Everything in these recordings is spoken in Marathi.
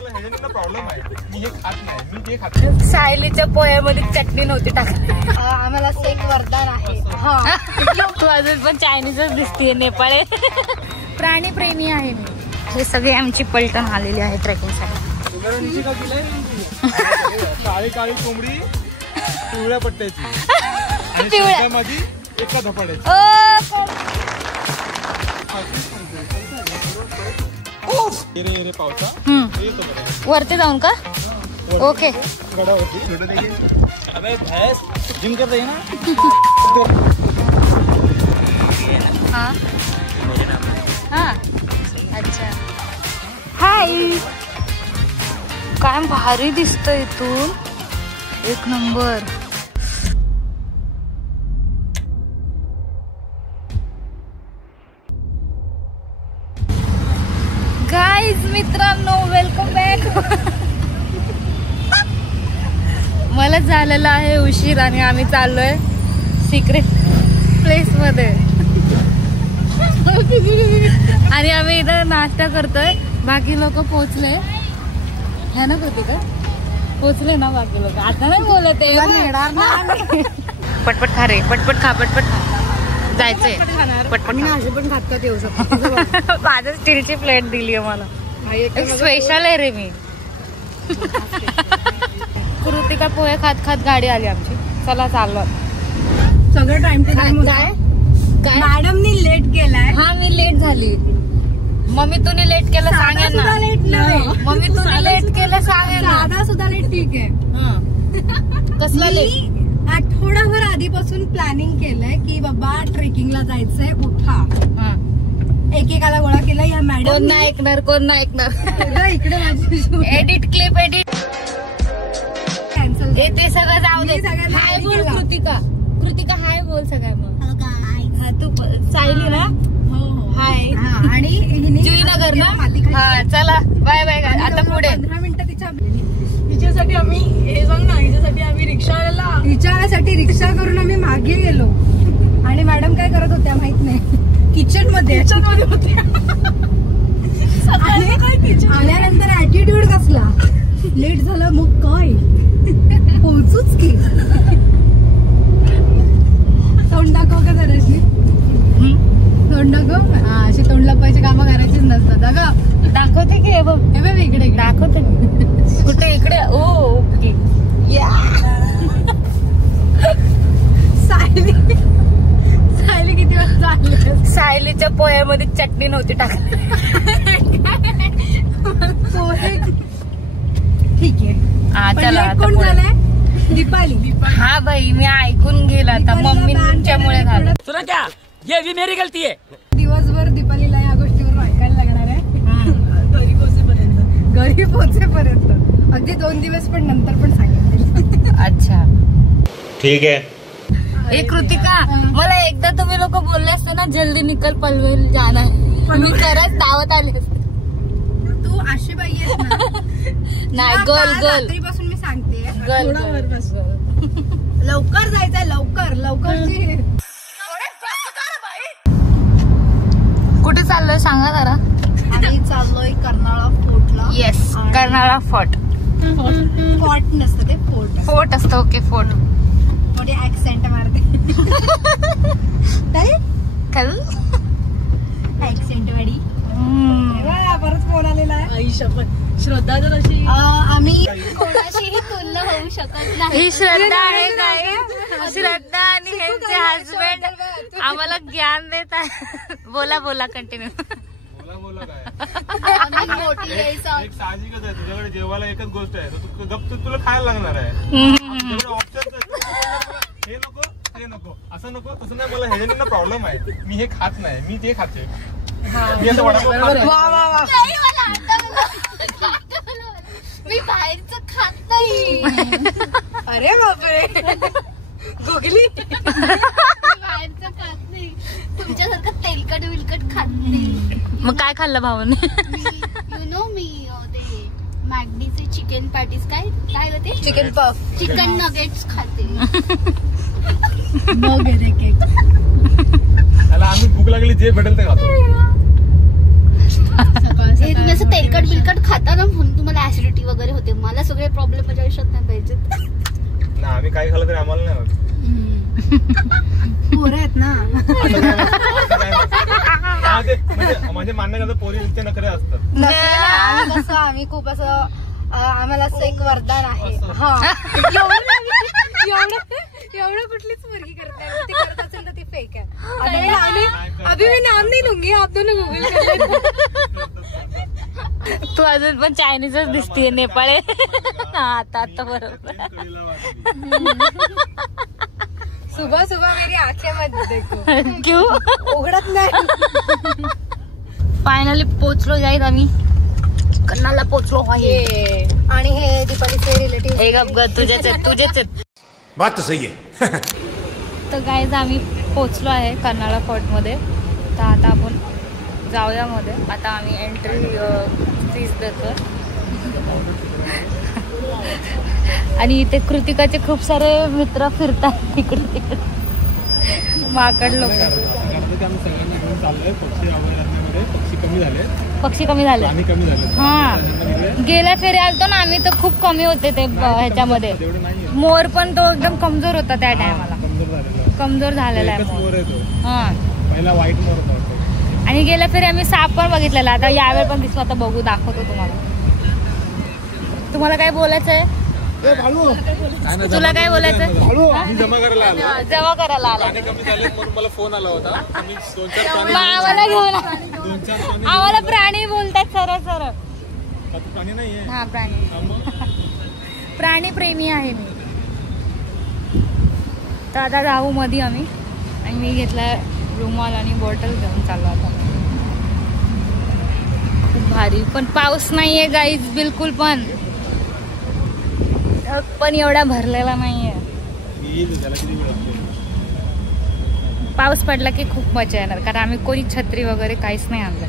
मला ह्याच्यानं प्रॉब्लेम आहे, मी हे खात नाही, मी ते खाते. सायलीच्या पोह्यामध्ये चटणी नव्हती टाकली. आम्हाला सेक वरदान आहे. तू अजून पण चायनीजच दिसतीये, नेपाळी. प्राणी प्रेमी आहे मी. हे सगळे आमची पलटण आलेली आहे ट्रेकिंग साठी. काळी काळी कोंबडी पिवळ्या पट्ट्याची आणि माझी एका धपाड्याची. रे पावसा वरती जाऊन का? ओके. अबे भैंस जिम कर रही है ना. हाँ हाँ अच्छा. हाय. काय भारी दिसतंय इथून, एक नंबर. गाईज मित्रांनो, वेलकम बॅक. मला झालेला आहे उशीर आणि आम्ही चाललोय सिक्रेट प्लेस मध्ये. आणि आम्ही इथं नाश्ता करतोय. बाकी लोक पोहोचले है ना, कधी का पोहोचले ना बाकी लोक. आता नाही बोलत आहे. पटपट खा रे, पटपट खा, पटपट खा. जायचंय पटपट. माझे पण खात येऊ शकतो. माझं स्टीलची प्लेट दिली आहे मला, स्पेशल आहे रे मी. कृतिका पोहे खात खात गाडी आली आमची. चला चाललो. सगळं टाइम टू टाइम. काय मॅडमनी लेट केलाय. हा मी लेट झाली. मम्मी तुम्ही लेट केलं सांगेल ना. लेट नाही. मम्मी तुम्ही लेट केलं सांगेल ना. साधा सुद्धा लेट ठीक आहे. कसला लेट? आठवडाभर आधीपासून प्लॅनिंग केलंय की बाबा ट्रेकिंगला जायचंय, उठा. एकेकाला गोळा केला. या मॅडम कोण नाही ऐकणार, कोण नाही ऐकणार. इकडे माझी एडिट, क्लिप एडिट कॅन्सल. ते सगळं जाऊ दे. सगळ्यांना हाय ID बोल केला. कृतिका. कृतिका हाय बोल सगळ्या. मग तू सायली ना. हाय. आणि जुईनगर ना. हा चला बाय बाय. आता पुढे 15 मिनिटं हिच्यासाठी आम्ही हे सांग ना, हिच्यासाठी आम्ही रिक्षासाठी रिक्षा करून आम्ही मागे गेलो. आणि मॅडम काय करत होत्या माहित नाही, किचन मध्ये होत्या. आल्यानंतर ऍटिट्यूड कसला, लेट झालं मग काय पोहोचूच की. तोंड दाखव का जराशी. तोंड दाखव. अशी तोंड लपवायची कामं करायचीच नसतात. अगं दाखवते की हे बघ इकडे दाखवते. कुठे इकडे. ओके. सायली किती वाजता आली? सायलीच्या पोह्यामध्ये चटणी नव्हती टाकली. पोहे ठीक आहे. चला कोण झालाय? दीपाली. हा भाई मी ऐकून गेला आता. मम्मीच्यामुळे झालं. सुना क्या, ये भी मेरी गलती है. दिवसभर दीपालीला या गोष्टीवर ऐकायला लागणार आहे. घरी पोहोचेपर्यंत अगदी 2 दिवस पण नंतर पण सांगितलं. अच्छा ठीक आहे. हे कृतिका, मला एकदा तुम्ही लोक बोलले असते ना, जल्दी निकल पनवेल जाना है, मी खरंच दावत आले असते. तू आशीबाई आहेस ना. नाही गर्ल गर्ल रात्रीपासून मी सांगते गर्ल. लवकर जायचंय, लवकर. कुठे चाललोय सांगा जरा. आम्ही चाललोय कर्नाळा फोर्टला. Yes, Karnala fort. फोर्ट नसतं ते, फोर्ट. फोर्ट असतं. Okay fort. मोठी ऍक्सेंट मारते. ऍक्सेंट वाडी. परत फोन आलेला आहे. आईशा पण श्रद्धा जर अशी आम्ही कोणाशीही तुलना होऊ शकत नाही. ही श्रद्धा आहे काय? श्रद्धा आणि ह्यांचे हजबंड आम्हाला ज्ञान देत आहे. बोला कंटिन्यू. बोला काय मोठी एक साहजिकच आहे. तुझ्याकडे जेवायला एकच गोष्ट आहे, तू गप्प तुला खायला लागणार आहे. हे नको ते नको, असं नको तसं नाही. मला ह्याच्यानं प्रॉब्लेम आहे, मी हे खात नाही, मी ते खाते. मी असं वडापाव मी बाहेरचं खात नाही. अरे बापरे गोगली. बाहेरचं खात नाही, तुमच्यासारखं तेलकट विलकट खात नाही. मग काय खाल्लं भावाने? यु नो मी ते मॅगडीचे चिकन पॅटीस काय होते, चिकन पफ, चिकन नगेट्स खाते. त्याला आम्ही भूक लागली जे भेटेल ते खातो. तुम्ही असं तेलकट बिलकट खाता ना, म्हणून तुम्हाला होते. मला सगळे प्रॉब्लेम माझ्या आयुष्यात नाही पाहिजेत. ना आम्ही काय खाल्लं तरी आम्हाला नाही होत. पोरं आहेत ना. म्हणजे मान्य करतो पोरीचे नखरे असतात. आम्ही खूप असं आम्हाला असं एक वरदान आहे. हा एवढं कुठलीच मुलगी करते ती करत असेल तर ती फेक आहे. अभी मी नाम नाही लूंगी, आप दोनों गूगल कर. तू अजून पण चायनीजच दिसतीये, नेपाळी. आता बरोबर. सुबह सुबह मेरी आंखें मत देखो. क्यों उघडत नाही. फायनली पोचलो जाईल आम्ही कर्नाळला पोचलो आहे. आणि हे दीपालीचे रिलेटिव्ह एक अपघात तुझेच बात तो सही है. तर गाईज आम्ही पोचलो आहे कर्नाळा फोर्ट मध्ये. तर आता आपण जाऊया मध्ये. आता आम्ही एंट्री फीस देतो. आणि इथे कृतिकाचे खूप सारे मित्र फिरतात तिकडे तिकडे, माकड लोक. पक्षी कमी झाले. हा गेल्या फेरी आलतो ना आम्ही तर खूप कमी होते ते ह्याच्यामध्ये. मोर पण तो एकदम कमजोर होता त्या टायमाला. कमजोर झालेला आहे मोर. हा पहिला व्हाईट मोर होता. आणि गेल्या फेरी आम्ही साप पण बघितलेला. आता यावेळी पण दिसतो. आता बघू, दाखवतो तुम्हाला. तुम्हाला काय बोलायचंय? तुला काय बोलायचं? जमा करायला आलो. जमा करायला आला. कमी झाले म्हणून मला फोन आला होता. आम्हाला घेऊन आम्हाला प्राणी बोलतात सरळ सरळ. प्राणी नाहीये. हा प्राणी प्रेमी आहे मी. तर आता जाऊ मध्ये आम्ही. आणि मी घेतला रुमाल आणि बॉटल घेऊन चाललो आता. खूप भारी. पण पाऊस नाहीये गाईज बिलकुल पण. पण एवढा भरलेला नाहीये. पाऊस पडला की खूप मजा येणार. कारण आम्ही कोणी छत्री वगैरे काहीच नाही आणलं.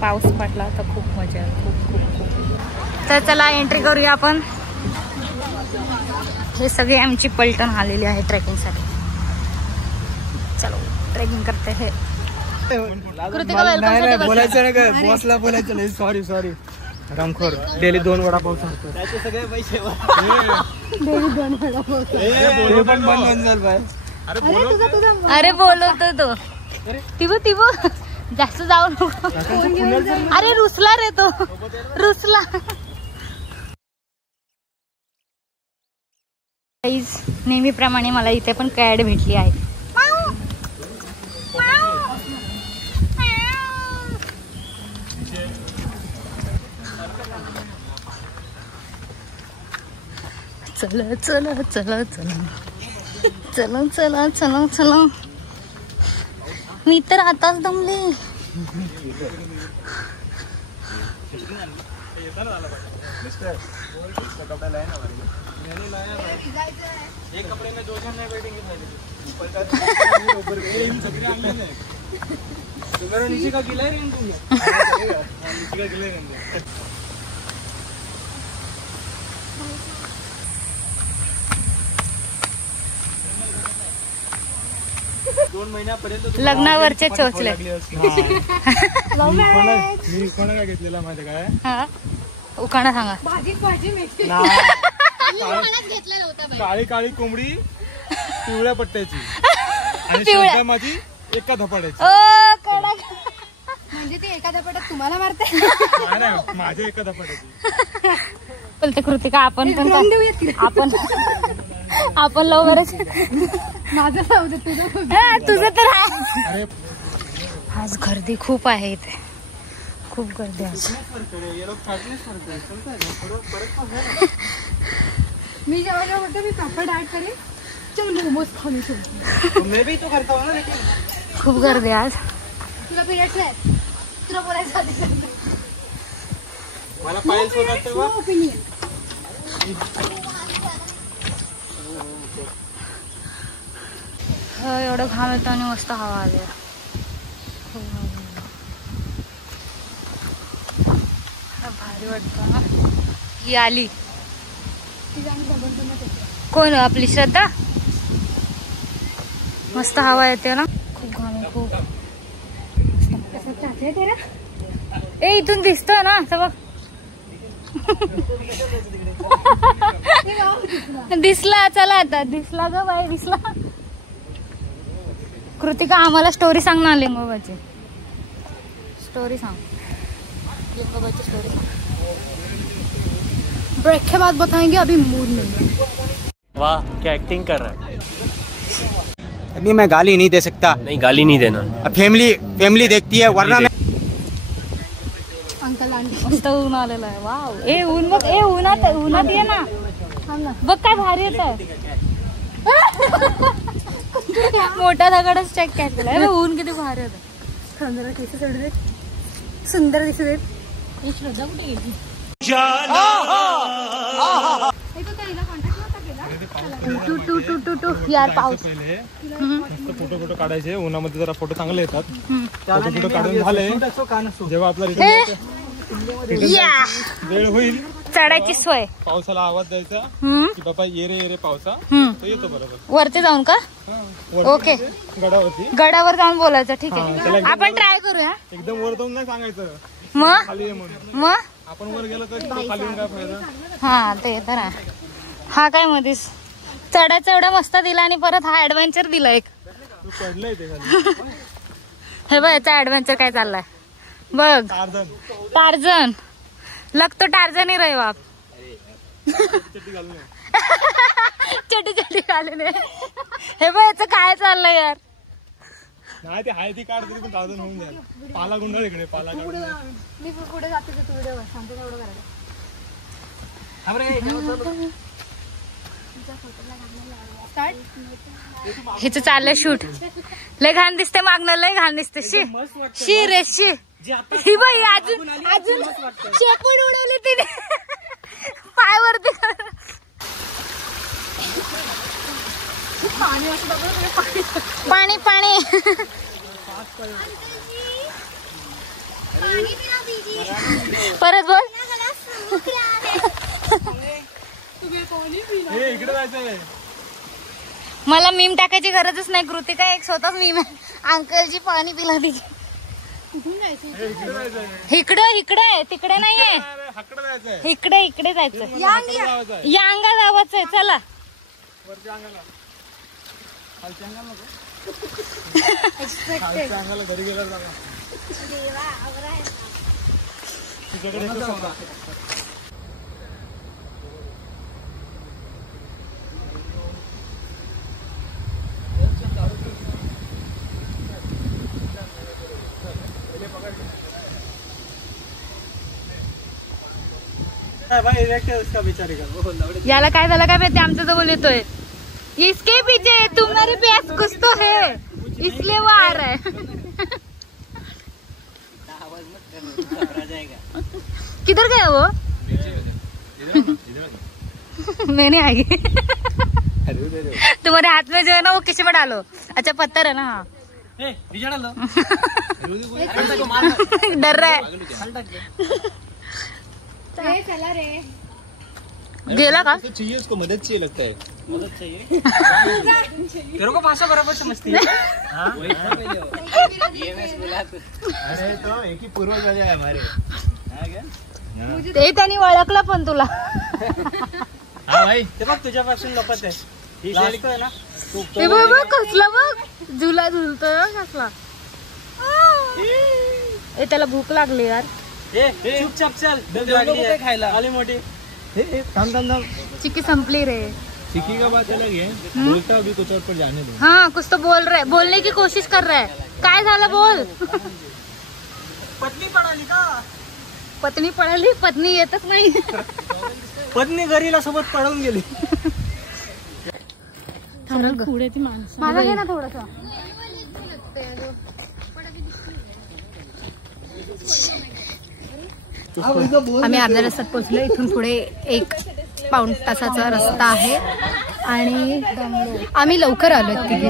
पाऊस पडला तर खूप मजा येईल. खूप खूप खूप. तर चला एंट्री करूया आपण. हे सगळे आमची पलटण आलेली आहे ट्रेकिंगसाठी. चलो ट्रेकिंग करते हे. बोलायचं नाही काय, बॉसला बोलायचं नाही. सॉरी रामखोर. डेली 2 वडापाव सांगतो. त्याचे सगळे पैसे डेली 2 वडापाव पण बंद होऊन जाईल बाय. अरे बोलवतो तो. तिबो जास्त जाऊ नको. अरे रुसला रे तो, रुसला. नेहमीप्रमाणे मला इथे पण कॅड भेटली आहे. चला चला चला चला चला चला चला. मी तर आताच दमले. नीचे का गिला रे तुमने. लग्नावरचे चोचले. मी कोणा घेतलेला माहिती काय? उखाणा सांगा. काळी काळी कोंबडी पिवळ्या पट्ट्याची आणि शेवटा माझी एका धपाड्याची. म्हणजे ती एका धपाट्यात तुम्हाला मारते? नाही माझ्या एका धपाड्याची. बोलते कृतिका आपण पण आपण लवकरच. माझं जाऊ दे, तुझं तर आहे. आज गर्दी खूप आहे इथे. खूप गर्दी आहे. मी जेव्हा म्हटलं मी पापड ऍड करेन मोमोज खाऊ शकतो. खूप गर्दी आज. तुला पिरियड्स नाही? तुला बोलायचं आधी मला पाहिजे सोडा ओपिनियन. एवढं घाम येतो आणि मस्त हवा आली. भारी वाटतं ना. ही आली कोण? आपली श्रद्धा. मस्त हवा येते ना. खूप घाम खूप. ए इथून दिसतोय ना असं बघ. दिसला, चला आता दिसला ग बाई, दिसला. कृतिका आम्हाला स्टोरी सांग ना लिंगोबाची. स्टोरी सांग, लिंगोबाची स्टोरी सांग. ब्रेक के बाद बताएंगे, अभी मूड नहीं. वाह क्या एक्टिंग कर रहा है. अभी मैं गाली नहीं दे सकता. नहीं गाली नहीं देना. फैमिली देखती है वरना मैं. अंकल आंटी मस्त ऊन आलेलं आहे. वाव, ए ऊन बघ, ए उन्हात ये ना. बघ काय भारी येत आहे. मोठा दगडच चेक कॅच केलाय. ऊन किती भारी होत. सुंदर दिसत आहेत. ही श्रद्धा कुठे गेली. यार पाऊस. फोटो काढायचे उन्हामध्ये, जरा फोटो चांगले येतात. फोटो काढून झाले, जेव्हा आपला वेळ होईल चढायची सोय, पावसाला आवाज द्यायचा की बाबा ये रे पावसा, तो येतो बरोबर. वरती जाऊन का. ओके, गडावरती गडावर जाऊन बोलायचं. ठीक आहे, आपण ट्राय करूया. एकदम वर जाऊन नाही सांगायचं मग खाली आहे म्हणून. मग आपण वर गेलो तर खाली येऊन काय फायदा. हा ते तर आहे. हा काय मध्येच चढायचं एवढा मस्त दिला आणि परत हा ऍडव्हेंचर दिला एक. तू पडलंय ते खाली. हे बघ याचा ऍडव्हेंचर काय चाललाय बघ. टार्झन लग तो टार्झन ही रहे बाप. चटी घालून. हे बघ याचं काय चाललंय यार. नाही ते हाय ती काढ तरी पण टार्झन होऊन जाईल. पाला गुंडाळ इकडे, पाला मी पुढे जाते, तू व्हिडिओ सांगते तेवढं करायचं. हिचं चाललंय शूट. लय घाण दिसते मागणं, लय घाण दिसते. शी रे शी. ही बाई अजून शेपूट उडवली तिने पायवरती. पाणी पाणी. परत बोल. इकडे जायचंय. मला मीम टाकायची गरजच नाही. कृतिका एक स्वतःच मीम आहे. अंकलजी पाणी पिला तिची. इकडे आहे, तिकडे नाहीये. इकडे जायचं. या अंगा जावाचं आहे. चला घरी गेल्यावर याला काय झालं काय माहिती. आमच्या जवळ येतोय. इसके पीछे तुम्हारे प्यास कुछ तो है इसलिए वो आ रहा है. किधर गया वो. मैं नहीं आई. तुम्हारे हाथ में जो है ना वो किसी में डालो. अच्छा पत्थर है ना. हाँ डर रहा है. चला रे. गेला का. चाहिए उसको, मदद चाहिए लगता है. मदद चाहिए. तेरे को भाषा बराबर समझती है. अरे तो एक ही पूर्वज है हमारे. ते त्यांनी ओळखलं पण तुला. हा भाई ते बघ तुझ्यापासून लपत आहे. ही आहे ना. हे बघ कसला बघ झुला झुलतोय कसला. ए त्याला भूक लागली यार. चुपचाप चल. खायला आली मोठी. चिक्की संपली रे. चिक्की का बात अलग है. बोलता अभी कुछ और पर जाने दो. हाँ कुछ तो बोल रहा है, बोलने की कोशिश कर रहा है. काय झालं बोल. पत्नी पळाली का. पत्नी पळाली. पत्नी येतच नाही. पत्नी घरीला सोबत पळून गेली. पुढे ती माणसं. मला घे ना थोडस. आम्ही अर्ध्या रस्त्यात पोहोचलो. इथून पुढे 1 पाऊण तासाचा रस्ता आहे आणि आम्ही लवकर आलो तिथे.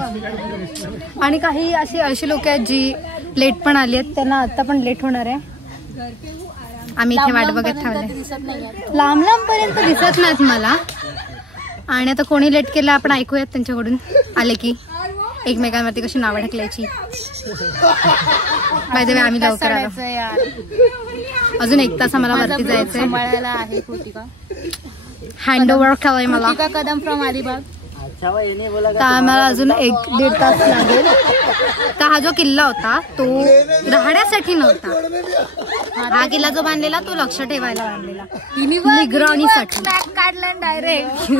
आणि काही अशी लोक आहेत जी लेट पण आली आहेत. त्यांना आता पण लेट होणार आहे. आम्ही इथे वाट बघत थांबले. लांब पर्यंत दिसत नाहीत मला. आणि आता कोणी लेट केलं आपण ऐकूयात त्यांच्याकडून. आले की एकमेकांवरती कशी नावं ढकलायची. बाय द वे आम्ही लवकर आलो. अजून 1 तास आम्हाला वरती जायचंय. सांभाळायला आहे कृतिका. हँड ओव्हर केलंय मला. कृतिका कदम फ्रॉम अलिबाग. तर आम्हाला अजून 1-1.5 तास लागेल. तर हा जो किल्ला होता तो राहण्यासाठी नव्हता. हा किल्ला जो बांधलेला तो लक्ष ठेवायला बांधलेला, निगराणीसाठी. काढला डायरेक्ट.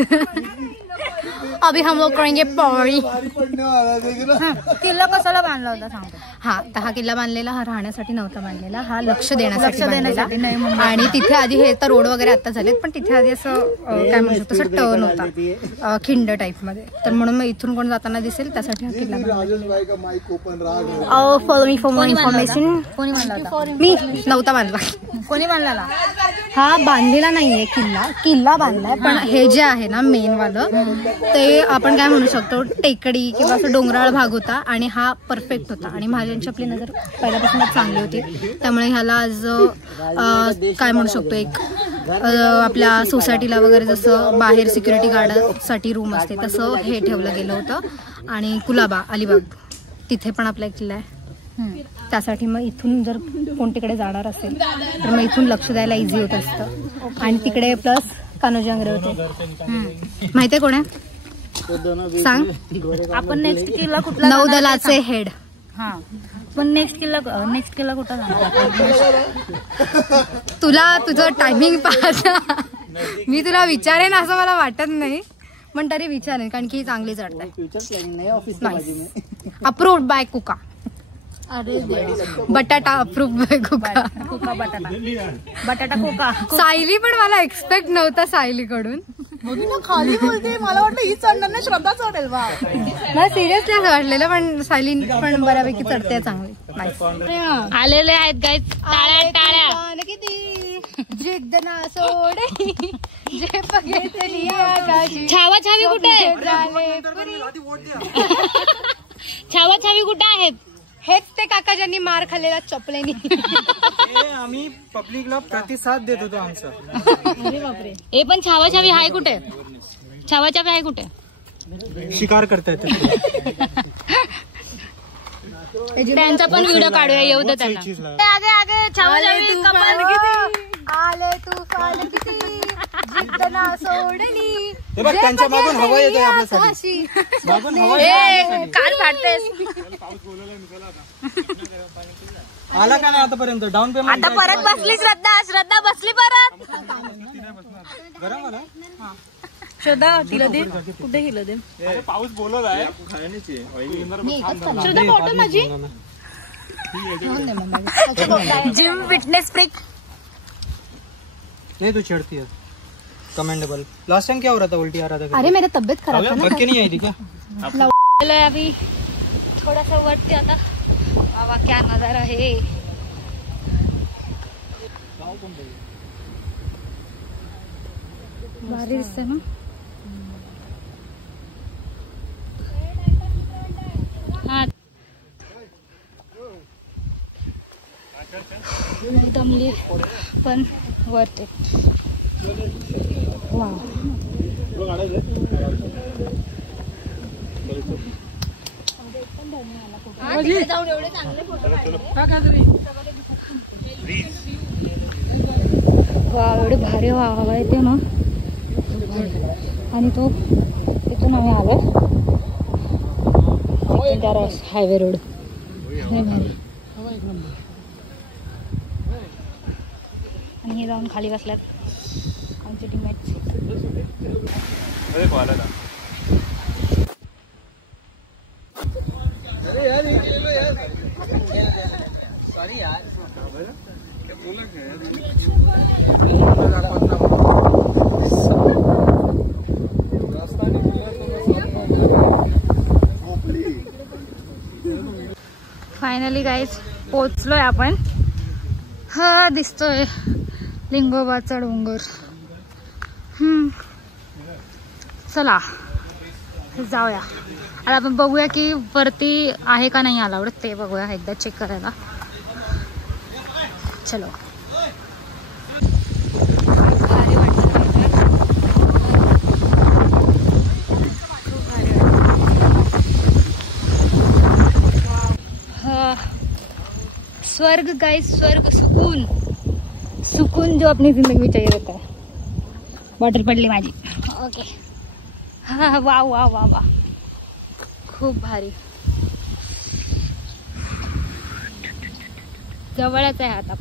अभी हम लोग करेंगे पौड़ी. किल्ला कशाला बांधला होता सांगतो. हा तर हा किल्ला बांधलेला हा राहण्यासाठी नव्हता बांधलेला, हा लक्ष देण्यासाठी बांधलेला. आणि तिथे आधी हे तर रोड वगैरे आता झालेत, पण तिथे आधी असं काय म्हणू शकतो असं टर्न होता खिंड टाईप मध्ये. तर म्हणून मग इथून कोण जाताना दिसेल त्यासाठी हा किल्ला. Follow me for more information. कोणी बांधला होता? मी नव्हता बांधला. कोणी बांधला? हा बांधलेला नाहीये किल्ला बांधलाय, पण हे जे आहे ना मेन वालं ते आपण काय म्हणू शकतो टेकडी किंवा असं डोंगराळ भाग होता आणि हा परफेक्ट होता. आणि महाराजांची आपली नजर पहिल्यापासूनच चांगली होती, त्यामुळे ह्याला आज काय म्हणू शकतो एक आपल्या सोसायटीला वगैरे जसं बाहेर सिक्युरिटी गार्डसाठी रूम असते तसं हे ठेवलं गेलं होतं. आणि कुलाबा अलिबाग तिथे पण आपला किल्ला आहे. त्यासाठी मग इथून जर कोण तिकडे जाणार असेल तर मग इथून लक्ष द्यायला इझी होत असतं. आणि तिकडे प्लस कान्होजी आंग्रे होते. माहितीये कोण आहे सांग? आपण नेक्स्ट किल्ला कुठला? नौदलाचे हेड. हा पण नेक्स्ट किल्ला कुठं जाणार? तुला तुझं टायमिंग पाहता मी तुला विचारेन असं मला वाटत नाही, पण तरी विचारेन कारण की चांगली चढताय. अप्रूव्ड बाय कुका. अरे बटाटा अप्रूव्ड बाय कुका. बटाटा कोका. सायली पण मला एक्सपेक्ट नव्हता सायलीकडून. खाली बोलते, मला वाटलं ही चढणार नाही, श्रद्धा चढेल. मला सिरियसली असं वाटलेलं, पण सायली पण बऱ्यापैकी चढते चांगली. आलेले आहेत गाईज. टाळ्या टाळ्या. जिद्दना सोडे जे बघितली आकाशी. छावा छावी कुठे? छावा छावी कुठे आहेत? हेच ते काका ज्यांनी मार खाल्लेला चपलेनी. आम्ही पब्लिकला प्रतिसाद देत होतो आमचा. अरे बापरे. हे पण छावा छावी आहे कुठे? छावा छावी आहे कुठे? शिकार करतायत. त्यांचा पण व्हिडिओ काढूया, येऊ दे त्यांना. आगे आगे छावा छावी कमाल किती. आले तुफान किती जिद्दना सोडली. त्यांच्या मागून हवा येतोय आपल्यासाठी. मागून हवा कान फाटतेस. आला का नाही आतापर्यंत? डाऊन पेमेंट आता परत बसली श्रद्धा बसली परत. गरम आला. श्रद्धा तिला दे. कुठे गेलं दे? पाऊस बोलत आहे. श्रद्धा बॉटल माझी. Gym fitness freak. नहीं तू चढ़ती है. कमेंडेबल. लास्ट टाइम क्या हो रहा था? उल्टी आ रहा था. अरे मेरी तबीयत खराब है ना. बट के नहीं आई थी क्या? अभी थोड़ा सा वरती आता. बाबा क्या नजारा है. भारी दिसतंय ना. हा दमली पण वरते. जाऊन एवढे चांगले फोटो एवढे भारी हवा येते ना. आणि तो इथून आम्ही आलो हायवे रोड. आणि हे जाऊन खाली बसल्यात आमचे टीममेट्स. फायनली गाईज पोचलोय आपण. हा दिसतोय लिंगोबाचा डोंगर. चला जाऊया. आता आपण बघूया की वरती आहे का नाही अलाउड ते बघूया एकदा चेक करायला. चलो. स्वर्ग गाइस, स्वर्ग, सुकून, सुकून जो अपनी जिंदगी में चाहिए होता है. बॉटल पडली माझी. ओके. हा वा वा वा वा, खूप भारी. जवळच आहे आता.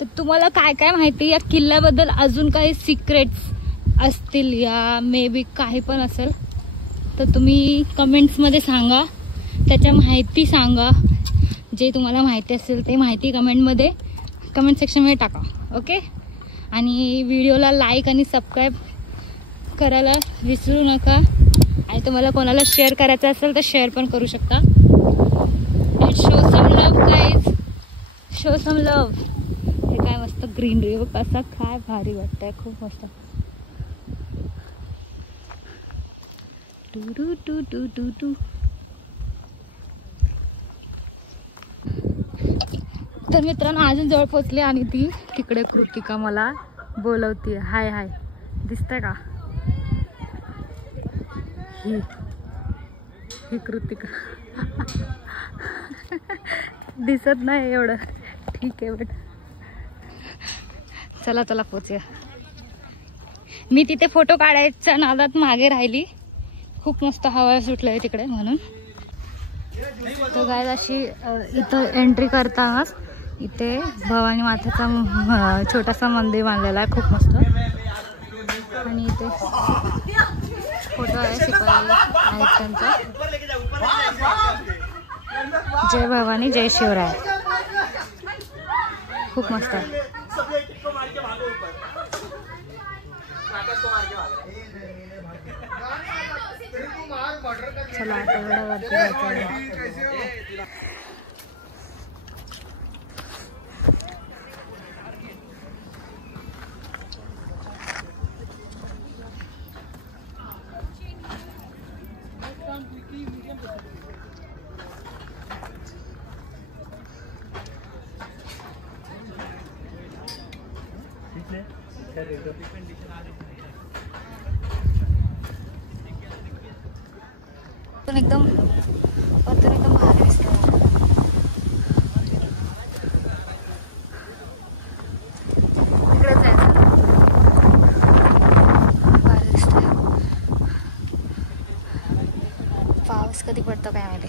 तर तुम्हाला काय काय माहिती या किल्ल्याबद्दल, अजून काही सिक्रेट्स असतील या मे बी काही पण असेल तर तुम्ही कमेंट्समध्ये सांगा. त्याच्या माहिती सांगा. जे तुम्हाला माहिती असेल ते माहिती कमेंटमध्ये, कमेंट सेक्शनमध्ये टाका. ओके. आणि व्हिडिओला लाईक आणि सबस्क्राईब करायला विसरू नका. आणि तुम्हाला कोणाला शेअर करायचं असेल तर शेअर पण करू शकता. And show some love guys, show some love. हे काय मस्त ग्रीनरी कसा काय भारी वाटतंय, खूप मस्त. टू टू टू टू टू टू. तर मित्रांनो अजून जवळ पोचले आणि ती तिकडे कृतिका मला बोलवते. हाय हाय, दिसतंय का? ही कृतिका दिसत नाही एवढं, ठीक आहे. बट चला चला पोचूया. मी तिथे फोटो काढायच्या नादात मागे राहिली. खूप मस्त हवा सुटलंय तिकडे म्हणून. तर गाय अशी इथं एंट्री करतानाच इथे भवानी मातेचा छोटासा मंदिर बांधलेला आहे, खूप मस्त. आणि इथे फोटो आहे शिकवायला आहेत त्यांचा. जय भवानी जय शिवराय, खूप मस्त आहे. चला आता एवढा वरती जायचं. एकदम वरतून एकदम भारी दिसतं. इकडे जायचं, भारी दिसतंय. पाऊस कधी पडतो काय माहिती.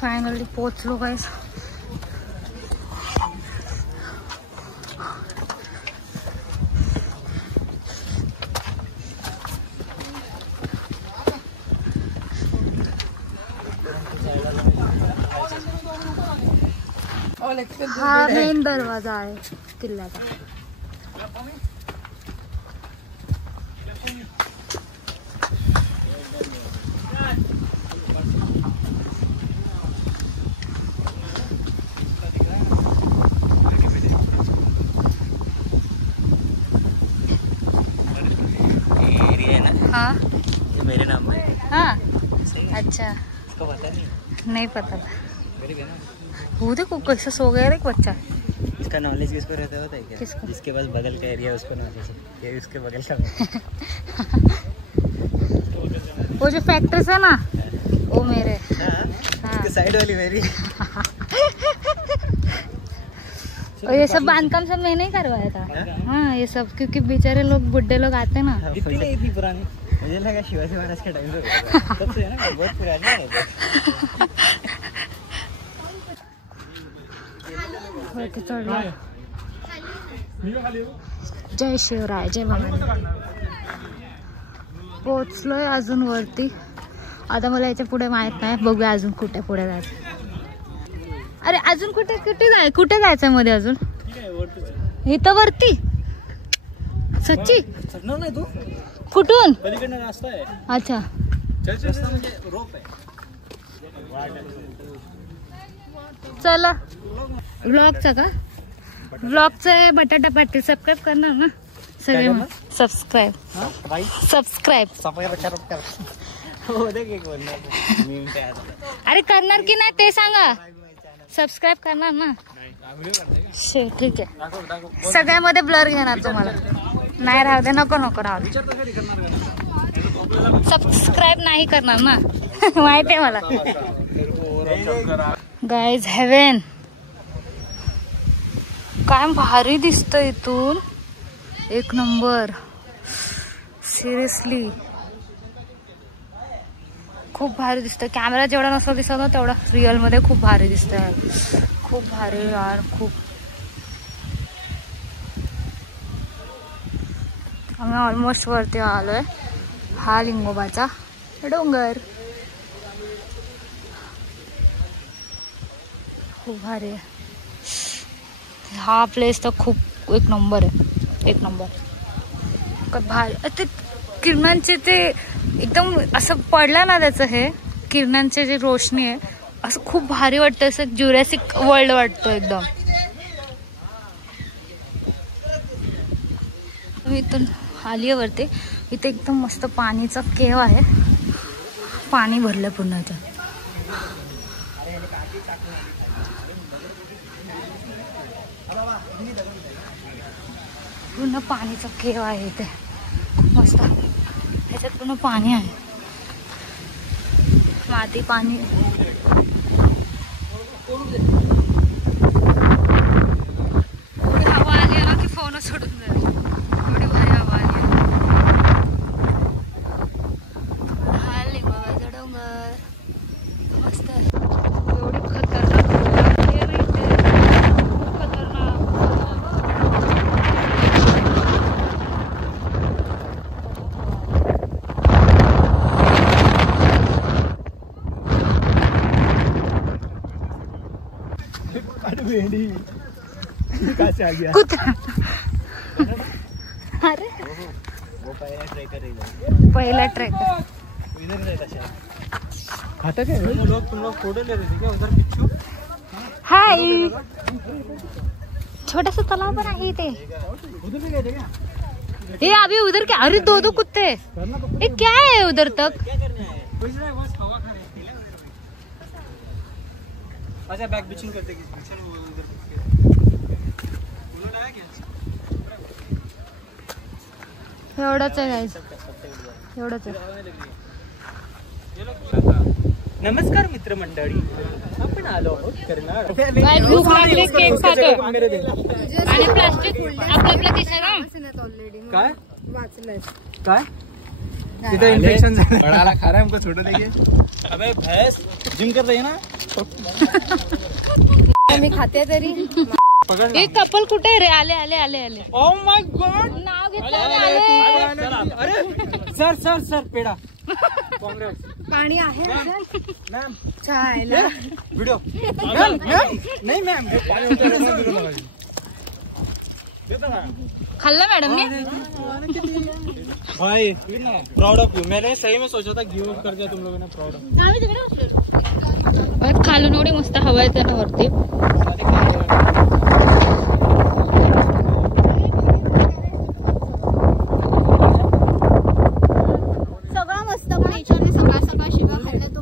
फायनली पोचलो गाइस. हा मेन दरवाजा आहे किल्ल्याचा. हाँ ये मेरे नाम में. हाँ अच्छा, इसको पता नहीं पता था. मेरे क्या ना, वो देखो कैसे सो गया एक बच्चा. इसका नॉलेज किसको रहता होता है क्या? किसको? जिसके पास बगल का एरिया उसको नॉलेज है. ये उसके बगल का. वो जो फैक्ट्रीज है ना वो मेरे. इसके साइड वाली मेरी. और ये सब बांधकाम सब मैंने ही करवाया था. हाँ ये सब क्योंकि बेचारे लोग बुढ़े लोग आते हैं ना. इतनी पुरानी मुझे लगा शिवाजी महाराज के टाइम से तब से है ना, बहुत पुरानी है. जय शिवराय जय भवानी. पोचलोय अजून वरती. आता मला याच्या पुढे माहित नाही, बघूया अजून कुठे पुढे जायचं. अरे अजून कुठे जायचं मध्ये अजून? इथं वरती सच्ची नाही तू कुठून? पलीकडनं रास्ता आहे. अच्छा रस्ता म्हणजे रोप आहे. चला ब्लॉगचा का? ब्लॉगचा आहे बटाटा पाटी. सबस्क्राईब करणार ना सगळे? सबस्क्राईब हो दे की बोलणार. अरे करणार की नाही ते सांगा. सबस्क्राईब करणार ना? शे ठीक आहे. सगळ्यामध्ये ब्लर घेणार तुम्हाला. नाही राहू दे, नको नको राहू दे. सबस्क्राईब नाही करणार ना? माहिती आहे मला. गाईज हेवन काय भारी दिसतं इथून. एक नंबर. सिरियसली खूप भारी दिसतं. कॅमेरा जेवढा नसतो दिसत ना तेवढा रिअल मध्ये खूप भारी दिसतं. खूप भारी यार. खूप. आम्ही ऑलमोस्ट वरती आलोय. हा लिंगोबाचा डोंगर खूप भारी आहे. हा प्लेस तर खूप एक नंबर आहे. एक नंबर. काय भारी. ते किरणांचे ते एकदम असं पडलं ना त्याचं हे किरणांचे जे रोशनी आहे असं खूप भारी वाटतं. असं ज्युरॅसिक वर्ल्ड वाटतो एकदम. मी इथून आली वरती. इथे एकदम मस्त पाणीचा केव आहे. पाणी भरलं पूर्ण इथं. पूर्ण पाणीचा केव आहे इथे. मस्त. ह्याच्यात पूर्ण पाणी आहे. माती पाणी. हवा आली आहे ना की फोनच सोडून जाईल. एवढी भारी हवा आली आहे. हा लिंगोबाचा डोंगर मस्त आहे. एवढी खतरनाक खूप खतरनाक. कुत्रा. अरे पहिला ट्रैक. तुम लोग फोटो ले रहे थे क्या उधर पिछू? हाय. छोटा सा तालाब बना है इथे. उधर भी गए थे क्या? ये अभी उधर क्या. अरे दो कुत्ते. ये क्या है उधर तक. बस हवा खा रहे हैं. अच्छा बैक बिचिंग करते एवढंच आहे गाईज. एवढंच आहे. नमस्कार मित्रमंडळी. आपण आलो आहोत कर्नाटक. गाईज भूक लागली केक खातोय आणि प्लास्टिक आपल्या खिशात. काय काय तिथे इन्फेक्शन झालं. बड़ाला खा रहा है हमको छोड़ो देखिए. अबे भैंस जिम कर रही है ना. मी खाते तरी. एक कपल कुठे रे. आले आले आले आले. Oh my God. नाव घेतलं आले. अरे सर सर सर पेडा. कांग्रेस. पाणी आहे मॅम चायला. व्हिडिओ. मॅम मॅम नाही मॅम. खाल्ला मॅडम ने. भाई प्राउड ऑफ यू. मैंने सही में सोचा था गिव अप कर दिया तुम लोगों ने. Proud of. खालून एवढी मस्त हवा येते ना वरती. सगळं मस्त पण याच्याने सकाळ सकाळ शिवा खाल्ल्या तो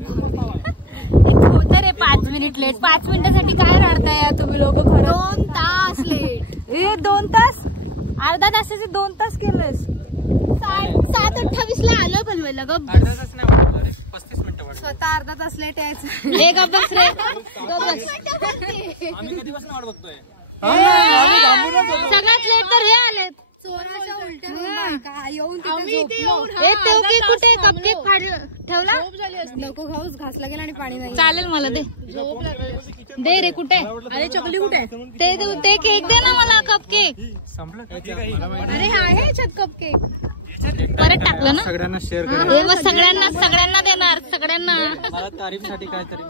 होतं रे 5 मिनिट लेट. 5 मिनिटासाठी काय रडताय तुम्ही लोक. खरं 2 तास लेट. हे 2 तास. अर्धा तासाचे 2 तास केलेस. 7:28 ला आलं पण मला ग. अर्धा तास नाही वाटलं रे. 35 मिनिटं वाटलं. स्वतः अर्धा तास लेट यायचं. एक अभ्यास रे. आम्ही कधीपासून वाट बघतोय. सगळ्यात लेट तर हे आलेत. चोराच्या उलट्या बायका येऊन आम्ही इथे येऊन हे तेवढी कुठे कपकेक ठेवला. नको खाऊस. घासला गेला आणि पाणी नाही. चालेल मला दे. दे रे. कुठे. अरे चकली कुठे. ते केक दे ना मला. कपकेक संपलं. अरे आहे याच्यात कपकेक. परत टाकलं ना. सगळ्यांना शेअर करा. हे मग सगळ्यांना देणार. सगळ्यांना मला तारीफसाठी काहीतरी.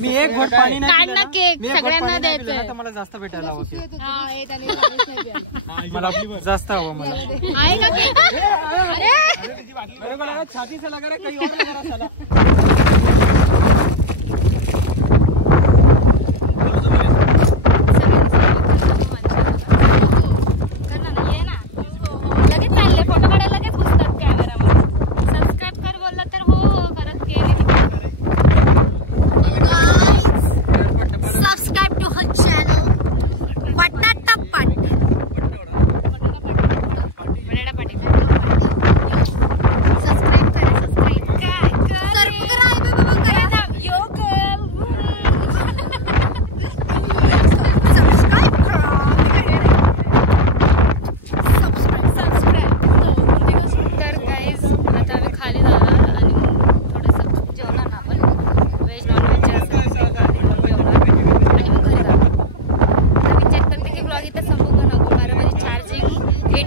मी एक घोट पाणी नाही काढ ना केक. सगळ्यांना द्यायचं. तर मला जास्त भेटायला हवं. हा हे त्याने पाणीच नाही प्यायला. मला जास्त हवं. मला आहे का केक. मेरे को लगा छाती से लगा रहा कहीं और लगा रहा साला.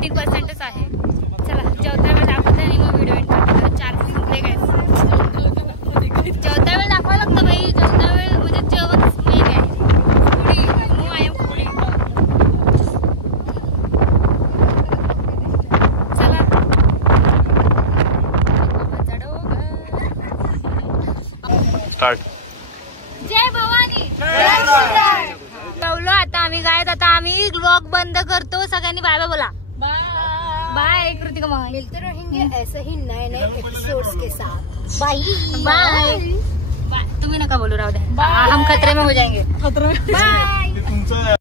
18% आहे. चला जेवता वेळ दाखवते आणि मग व्हिडिओ एंड करते. 4 संपले काय जेवता वेळ दाखवावं लागतं बाई. जेवता वेळ म्हणजे जेवण मेन आहे. पुढे मग आहे पुढे. चला जय भवानी. आता आम्ही काय आता आम्ही व्लॉग बंद करतो. सगळ्यांनी बाय बाय बोला. बाय कृतिका. मग मिलते रहेंगे ऐसे ही नए नए एपिसोड्स के साथ. Bye bye. तुम्ही नका बोलू राहू द्या. हम खतरे में हो जाएंगे. खतरे. बाय.